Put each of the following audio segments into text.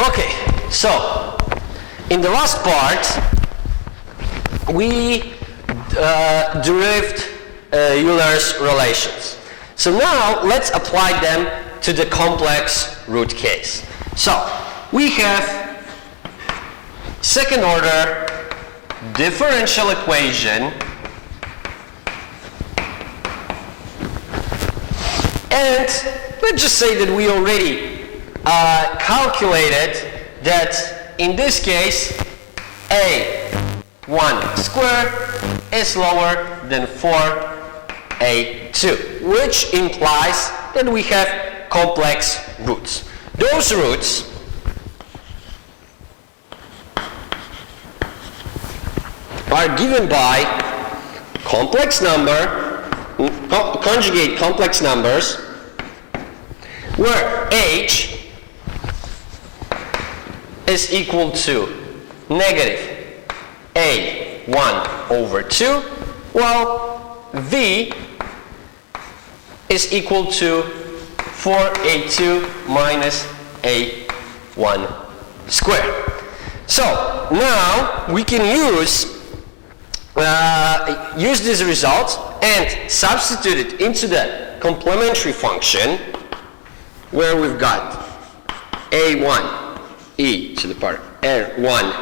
Okay, so in the last part we derived Euler's relations. So now let's apply them to the complex root case. So we have second order differential equation, and let's just say that we already calculated that in this case a1 squared is lower than 4a2, which implies that we have complex roots. Those roots are given by complex number, conjugate complex numbers, where h is equal to negative a1 over 2, while v is equal to 4a2 minus a1 squared. So now we can use this result and substitute it into the complementary function, where we've got a1 e to the power r1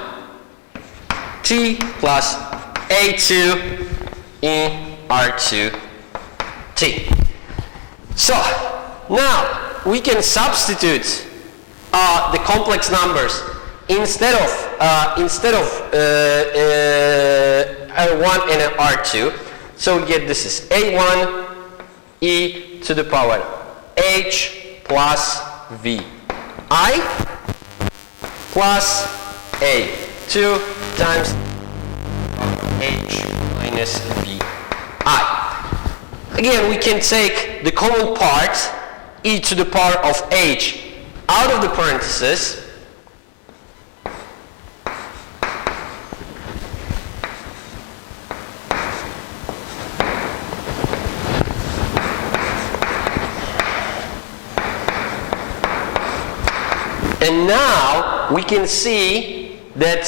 t plus a2 e r2 t. So now we can substitute the complex numbers instead of r1 and r2. So we get this is a1 e to the power h plus v I plus a2 times h minus v I. Again, we can take the common part, e to the power of h, out of the parentheses, and now we can see that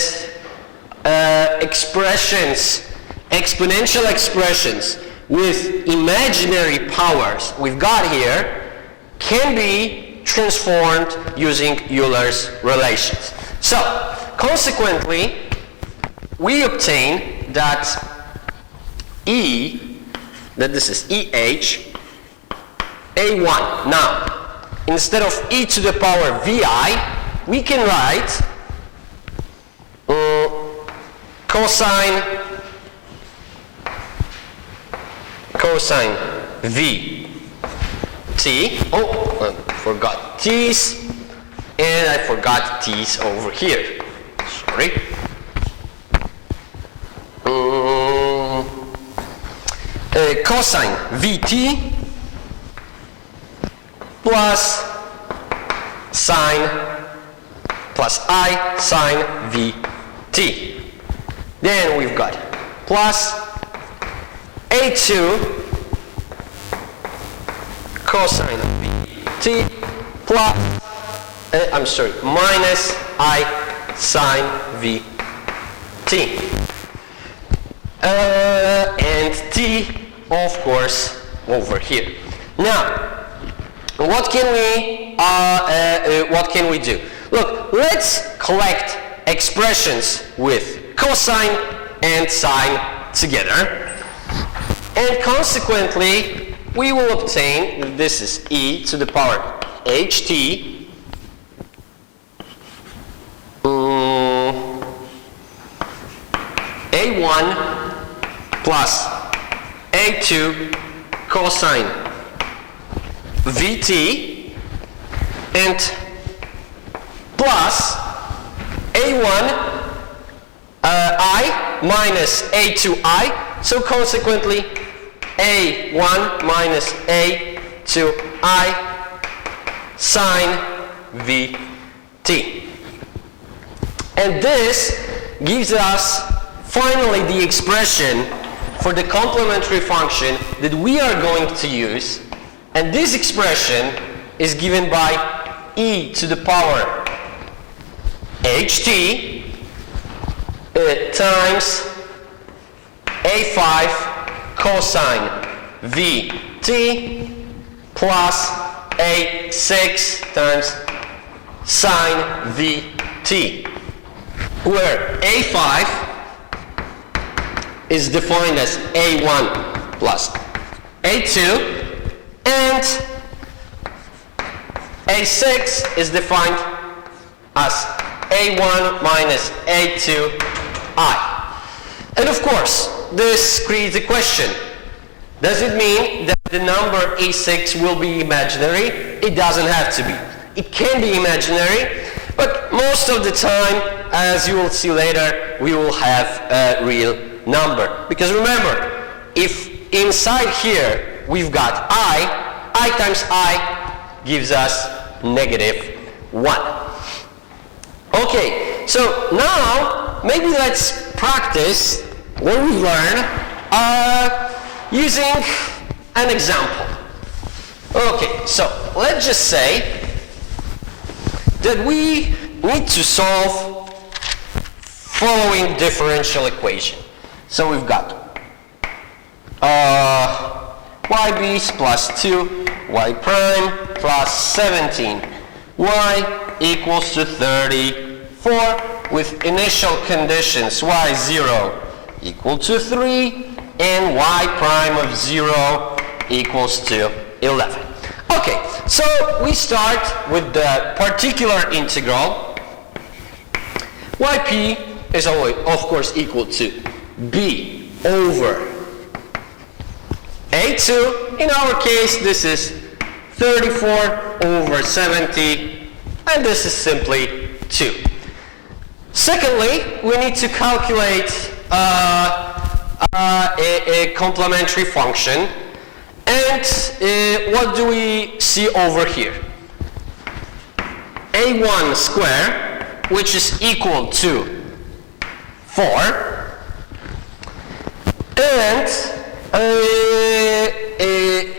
exponential expressions with imaginary powers we've got here can be transformed using Euler's relations. So consequently, we obtain that this is EH, A1. Now, instead of e to the power vi, we can write cosine v t. Oh, I forgot t's, and I forgot t's over here. Sorry. Cosine vt plus sine plus I sine vt. Then we've got plus a2 cosine vt plus minus I sine vt, and t, of course, over here. Now, what can we do? Look, let's collect expressions with cosine and sine together, and consequently we will obtain that this is e to the power ht a1 plus a2 cosine vt and plus a1 I minus a2i, so consequently a1 minus a2i sine vt. And this gives us finally the expression for the complementary function that we are going to use, and this expression is given by e to the power ht times a5 cosine vt plus a6 times sine vt, where a5 is defined as a1 plus a2 and a6 is defined as a1 minus a2i. And of course, this creates a question. Does it mean that the number a6 will be imaginary? It doesn't have to be. It can be imaginary, but most of the time, as you will see later, we will have a real number. Because remember, if inside here we've got I times I gives us -1. Okay, so now maybe let's practice what we learned using an example. Okay, so let's just say that we need to solve following differential equation. So we've got yb plus 2y prime plus 17 y equals to 34 with initial conditions y0 equal to 3 and y prime of 0 equals to 11. Okay, so we start with the particular integral. Yp is always, of course, equal to b over a2. In our case, this is 34 over 70, and this is simply 2. Secondly, we need to calculate a complementary function. And what do we see over here? a1 square, which is equal to 4,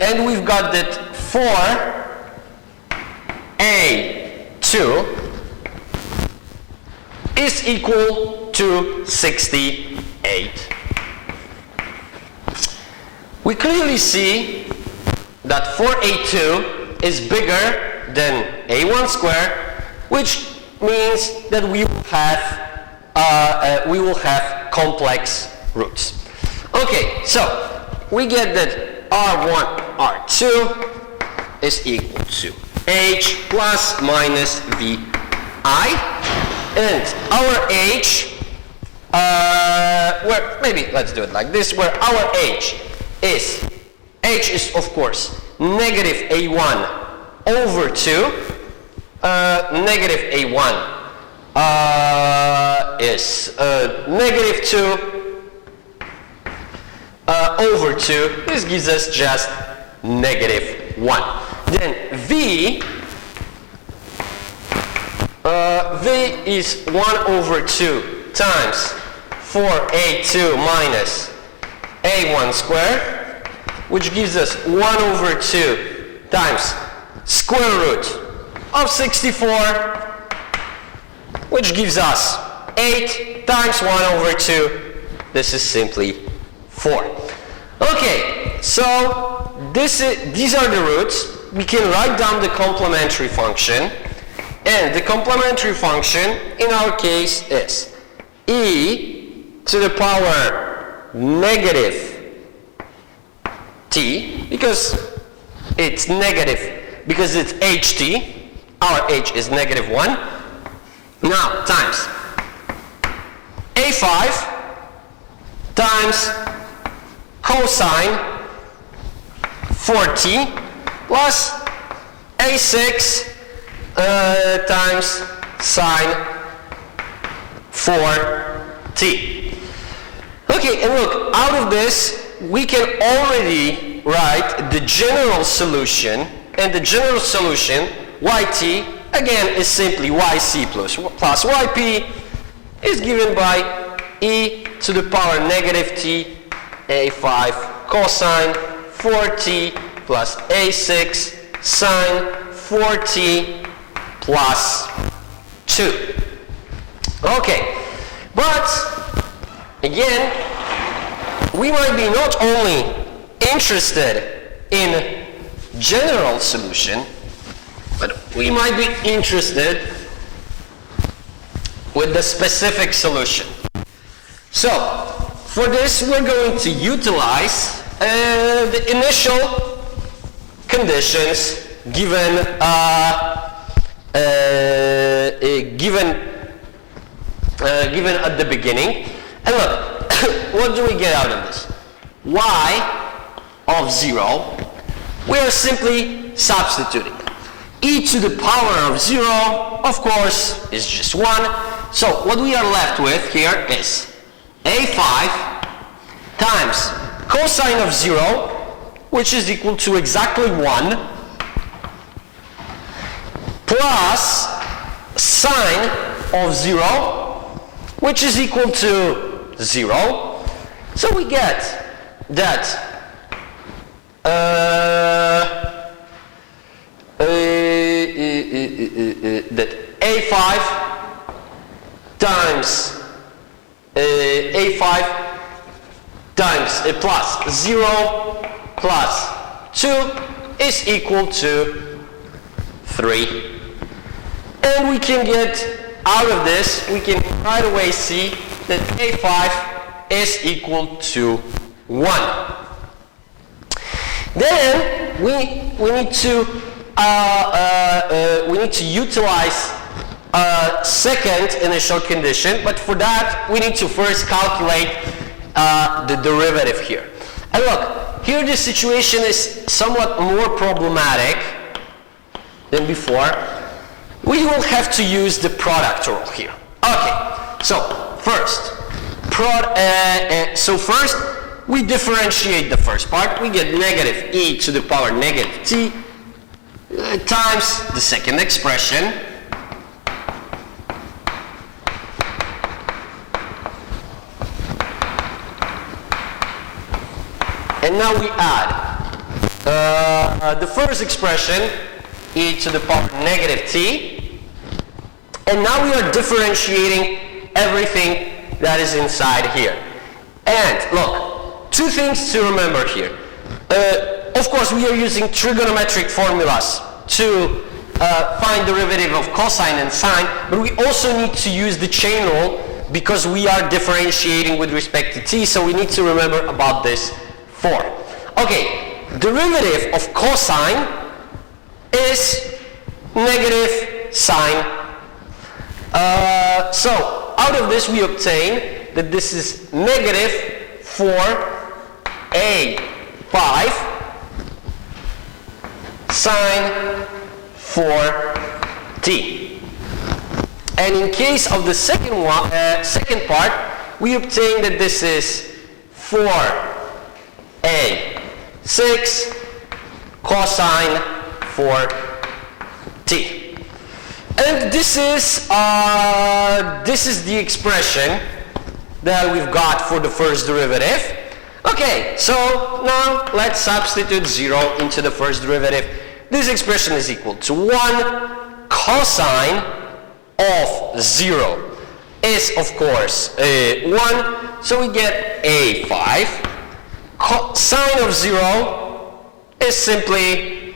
and we've got that 4a2 is equal to 68. We clearly see that 4a2 is bigger than a1 squared, which means that we will have complex roots. Okay, so we get that r1, r2 is equal to h plus minus vi, and our h, where maybe let's do it like this, where our h is of course negative a1 over 2. Negative a1 is negative 2 over 2. This gives us just -1. Then v is 1 over 2 times 4a2 minus a1 squared, which gives us 1 over 2 times square root of 64, which gives us 8 times 1 over 2. This is simply 4. Okay, so these are the roots. We can write down the complementary function, and the complementary function in our case is e to the power negative t, because it's negative, because it's ht, our h is -1, now times a5 times cosine 4t plus a6 times sine 4t. Okay, and look, out of this we can already write the general solution, and the general solution, yt, again, is simply yc plus yp, is given by e to the power negative t, a5 cosine 4t plus a6 sine 4t plus 2. Okay, but again, we might be not only interested in general solution, but we might be interested with the specific solution. So, for this we're going to utilize the initial conditions given given at the beginning. And look, what do we get out of this? Y of 0, we are simply substituting. E to the power of 0, of course, is just 1. So what we are left with here is A5 times cosine of 0, which is equal to exactly 1, plus sine of 0, which is equal to 0. So we get that that A5 times A5 times plus 0 plus 2 is equal to 3. And we can get out of this, we can right away see that A5 is equal to 1. Then we need to utilize a second initial condition, but for that we need to first calculate the derivative here. And look, here the situation is somewhat more problematic than before. We will have to use the product rule here. Okay, so first, we differentiate the first part. We get negative e to the power negative t times the second expression. And now we add the first expression, e to the power negative t, and now we are differentiating everything that is inside here. And look, two things to remember here. Of course, we are using trigonometric formulas to find derivative of cosine and sine, but we also need to use the chain rule because we are differentiating with respect to t, so we need to remember about this 4. Okay, derivative of cosine is negative sine. So out of this we obtain that this is negative 4a5 sine 4t. And in case of the second part, we obtain that this is 4a6 cosine 4t. And this is the expression that we've got for the first derivative. Okay, so now let's substitute 0 into the first derivative. This expression is equal to 1. Cosine of 0 is, of course, 1. So we get a5. Sine of 0 is simply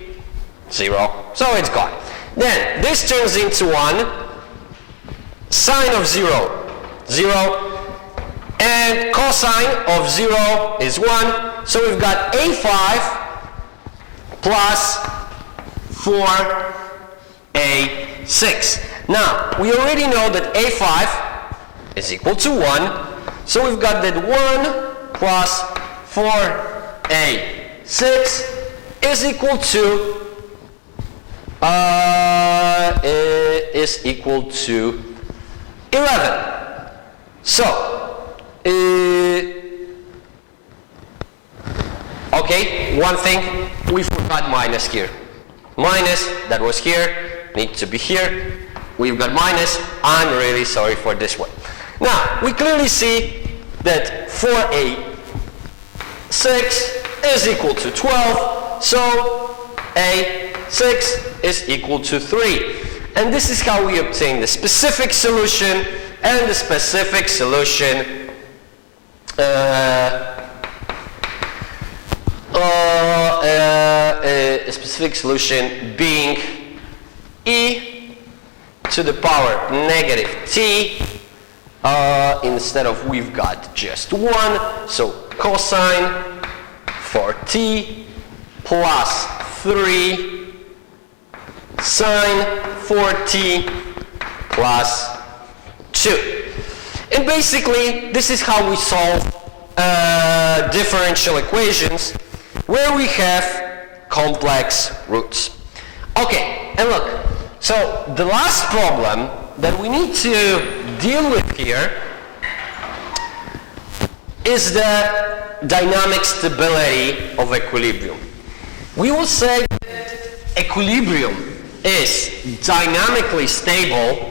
0. So it's gone. Then this turns into 1. Sine of 0, 0. And cosine of 0 is 1. So we've got a5 plus 4a6. Now, we already know that a5 is equal to 1. So we've got that 1 plus 4a6 is equal to 11. So, okay, one thing, we forgot minus here. Minus, that was here, needs to be here. We've got minus. I'm really sorry for this one. Now, we clearly see that 4a6 is equal to 12, so a6 is equal to 3. And this is how we obtain the specific solution and the specific solution being e to the power negative t, instead of we've got just 1, so cosine for t plus 3 sine for t plus 2. And basically, this is how we solve differential equations where we have complex roots. Okay, and look, so the last problem that we need to deal with here is the dynamic stability of equilibrium. We will say that equilibrium is dynamically stable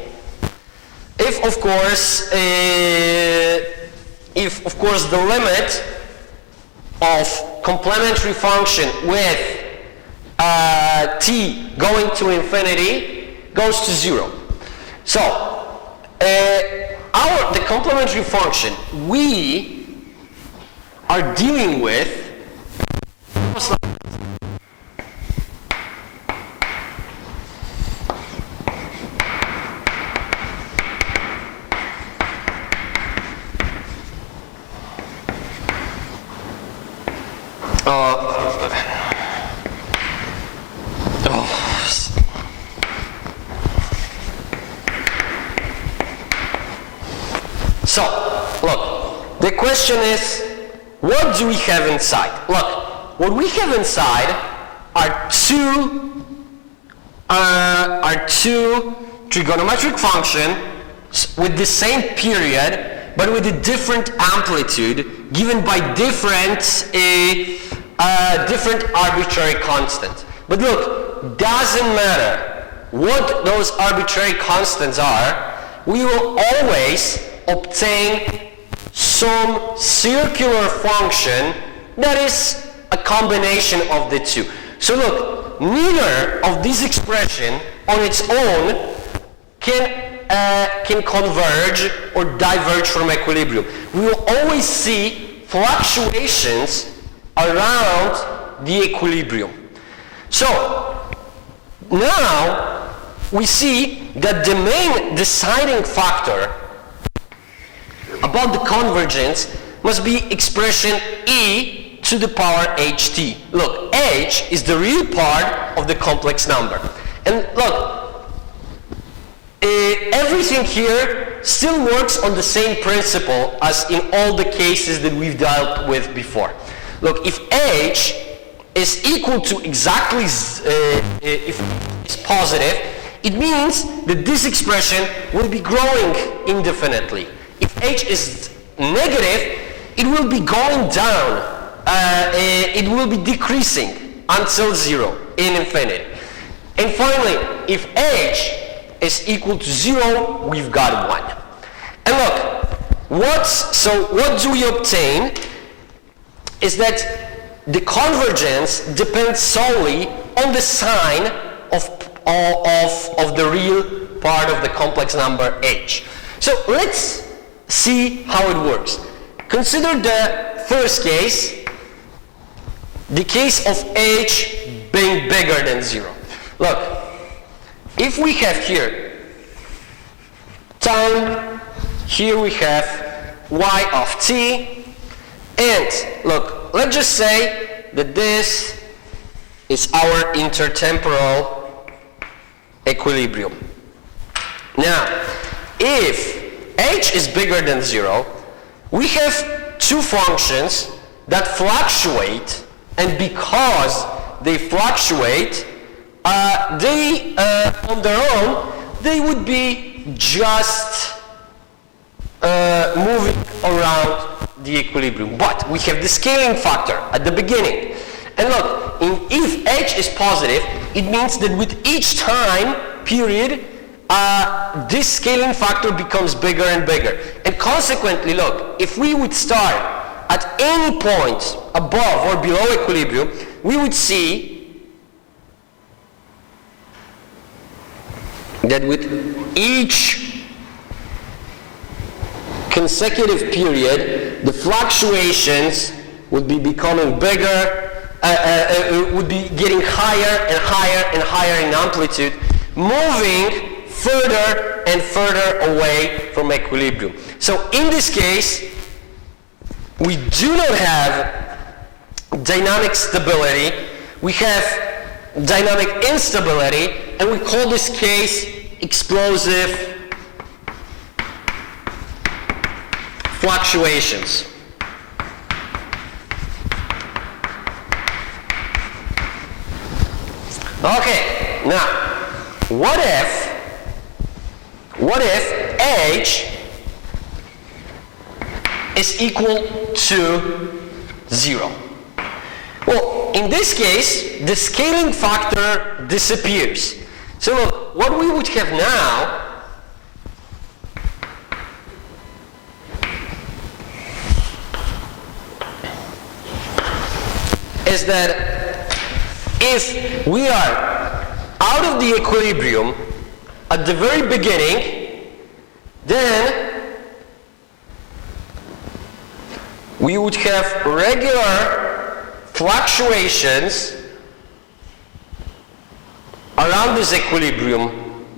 if of course the limit of complementary function with t going to infinity goes to 0. So the complementary function we are dealing with So, look, the question is, what do we have inside? Look, what we have inside are two trigonometric functions with the same period, but with a different amplitude given by different arbitrary constants. But look, doesn't matter what those arbitrary constants are, we will always obtain some circular function that is a combination of the two. So look, neither of these expressions on its own can converge or diverge from equilibrium. We will always see fluctuations around the equilibrium. So now we see that the main deciding factor about the convergence must be expression e to the power ht. Look, h is the real part of the complex number. And look, everything here still works on the same principle as in all the cases that we've dealt with before. Look, if h is equal to exactly, if it's positive, it means that this expression will be growing indefinitely. If h is negative, it will be going down. It will be decreasing until 0 in infinity. And finally, if h is equal to 0, we've got 1. And look, so what do we obtain is that the convergence depends solely on the sign of the real part of the complex number h. So let's see how it works. Consider the first case, the case of h being bigger than 0. Look, if we have here time, here we have y of t, and look, let's just say that this is our intertemporal equilibrium. Now, if h is bigger than 0, we have two functions that fluctuate, and because they fluctuate, they on their own, they would be just moving around the equilibrium. But we have the scaling factor at the beginning. And look, if h is positive, it means that with each time period, this scaling factor becomes bigger and bigger. And consequently, look, if we would start at any point above or below equilibrium, we would see that with each consecutive period, the fluctuations would be becoming bigger, would be getting higher and higher and higher in amplitude, moving further and further away from equilibrium. So in this case, we do not have dynamic stability, we have dynamic instability, and we call this case explosive fluctuations. Okay, now, what if H is equal to 0? Well, in this case, the scaling factor disappears. So look, what we would have now is that if we are out of the equilibrium at the very beginning, then we would have regular fluctuations around this equilibrium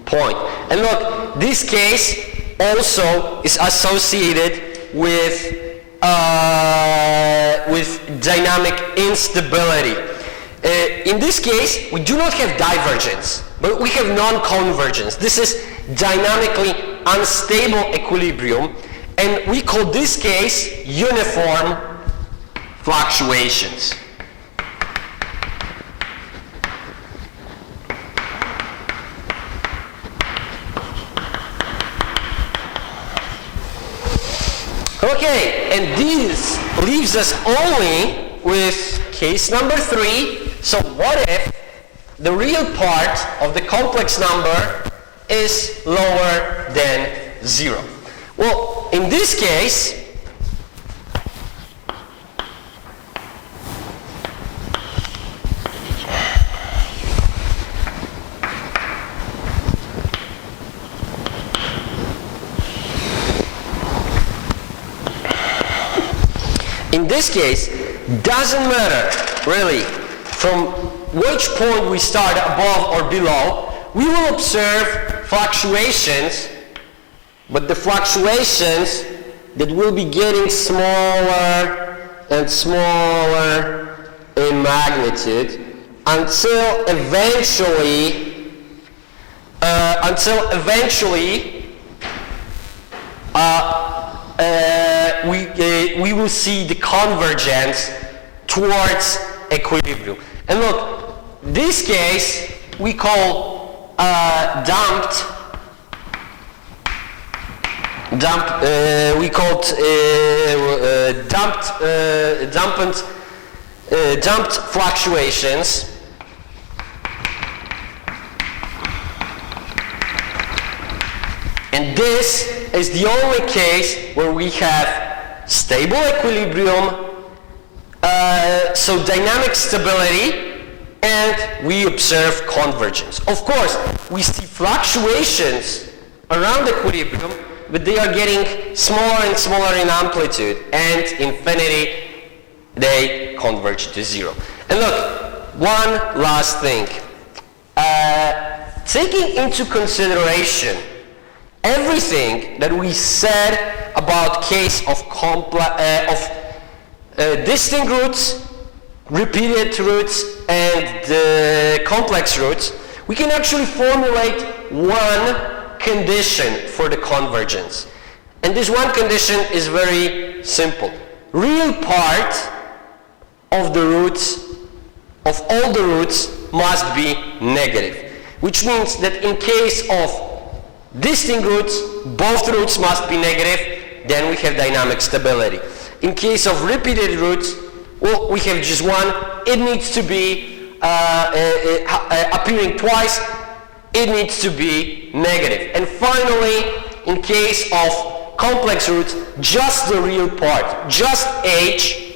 point. And look, this case also is associated with dynamic instability. In this case, we do not have divergence, but we have non-convergence. This is dynamically unstable equilibrium, and we call this case uniform fluctuations. Okay, and this leaves us only with case number 3. So what if the real part of the complex number is lower than 0? Well, in this case, doesn't matter really from which point we start, above or below, we will observe fluctuations, but the fluctuations that will be getting smaller and smaller in magnitude until eventually we will see the convergence towards equilibrium. And look, this case we call damped fluctuations. And this is the only case where we have stable equilibrium, so dynamic stability, and we observe convergence. Of course, we see fluctuations around equilibrium, but they are getting smaller and smaller in amplitude, and infinity, they converge to 0. And look, one last thing. Taking into consideration everything that we said about case of distinct roots, repeated roots, and complex roots, we can actually formulate one condition for the convergence. And this one condition is very simple. Real part of the roots, of all the roots, must be negative. Which means that in case of distinct roots, both roots must be negative, then we have dynamic stability. In case of repeated roots, well, we have just one. It needs to be appearing twice. It needs to be negative. And finally, in case of complex roots, just the real part, just H,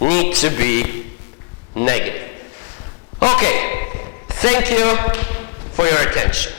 needs to be negative. Okay, thank you for your attention.